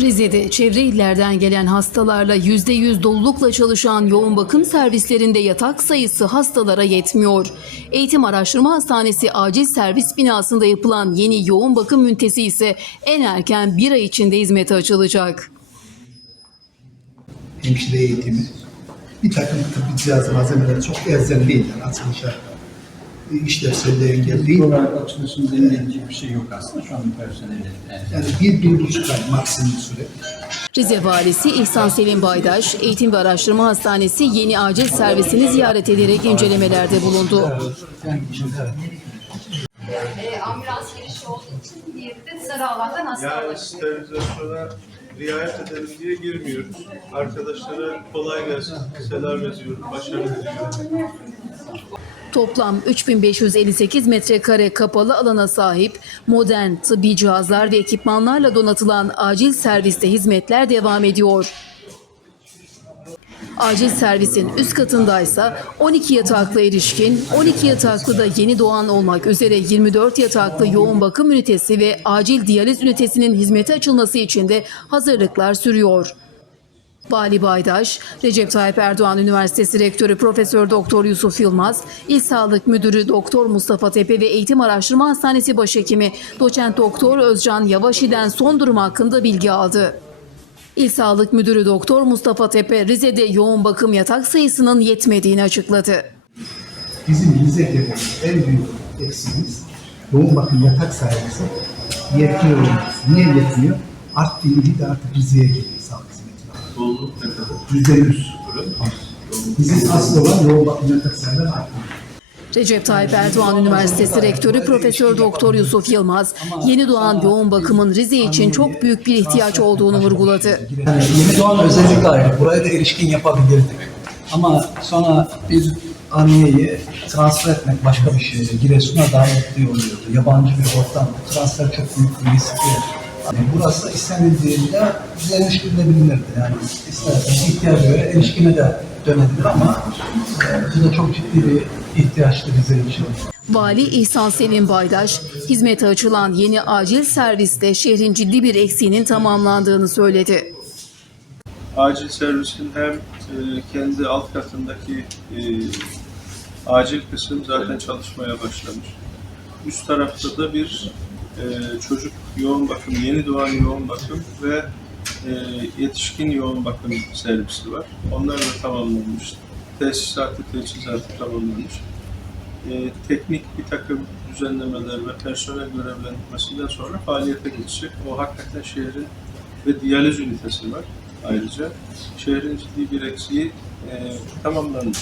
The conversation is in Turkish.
Rize'de çevre illerden gelen hastalarla %100 dolulukla çalışan yoğun bakım servislerinde yatak sayısı hastalara yetmiyor. Eğitim Araştırma Hastanesi acil servis binasında yapılan yeni yoğun bakım ünitesi ise en erken bir ay içinde hizmete açılacak. hemşire eğitimi, bir takım tıbbi cihaz malzemeleri çok elzem değil yani açılışa e, işlevselliğe değil. olarak açılışımıza engelleyecek bir şey yok aslında şu an personeli. Yani bir, bir buçuk ay maksimum süre. Rize Valisi İhsan Selim Baydaş, Eğitim ve Araştırma Hastanesi yeni acil servisini ziyaret ederek incelemelerde bulundu. e, ambulans girişi olduğu için diğeri de sarı alandan hasta Yani sterilizasyona riayet edelim diye girmiyoruz. Arkadaşlara kolay gelsin, selam ediyorum, başarı diliyorum. Toplam 3558 metrekare kapalı alana sahip modern tıbbi cihazlar ve ekipmanlarla donatılan acil serviste hizmetler devam ediyor. Acil servisin üst katındaysa 12 yataklı erişkin, 12 yataklı da yeni doğan olmak üzere 24 yataklı yoğun bakım ünitesi ve acil diyaliz ünitesinin hizmete açılması için de hazırlıklar sürüyor. Vali Baydaş, Recep Tayyip Erdoğan Üniversitesi Rektörü Profesör Doktor Yusuf Yılmaz, İl Sağlık Müdürü Doktor Mustafa Tepe ve Eğitim Araştırma Hastanesi Başhekimi Doçent Doktor Özcan Yavaşi'den son durum hakkında bilgi aldı. İl Sağlık Müdürü Doktor Mustafa Tepe, Rize'de yoğun bakım yatak sayısının yetmediğini açıkladı. Bizim Rize'de en büyük eksiğimiz yoğun bakım yatak sayısı yetmiyor. Niye yetmiyor? Arttığı de artık Rize'ye geliyor sağlık. Doluluk ne kadar? Yüzde yüz. Bizim asıl olan yoğun bakım yatak sayıları artmıyor. Recep Tayyip Erdoğan Üniversitesi Rektörü Profesör Doktor Yusuf Yılmaz, yeni doğan yoğun bakımın Rize için çok büyük bir ihtiyaç olduğunu vurguladı. Yani yeni doğan özellikle ayrı. Buraya da erişkin yapabilirdik. Ama sonra bir anneyi transfer etmek başka bir şeydi. Giresun'a daha mutlu oluyordu. Yabancı bir ortam. Transfer çok büyük bir riskli. Yani burası istenildiğinde bize erişkinilebilirdi. Yani isterseniz ihtiyaca göre erişkine de dönebilir ama e, bu da çok ciddi bir ihtiyaçtı bize için. Vali İhsan Selim Baydaş, hizmete açılan yeni acil serviste şehrin ciddi bir eksiğinin tamamlandığını söyledi. Acil servisin hem e, kendi alt katındaki e, acil kısım zaten çalışmaya başlamış. Üst tarafta da bir e, çocuk yoğun bakım, yeni doğan yoğun bakım ve e, yetişkin yoğun bakım servisi var. Onlar da tamamlanmış. Tesisatı, teçhizatı tamamlanmış. E, teknik bir takım düzenlemeler ve personel görevlendirmesinden sonra faaliyete geçecek. O hakikaten şehrin ve diyaliz ünitesi var ayrıca. Şehrin ciddi bir eksiği e, tamamlanmış.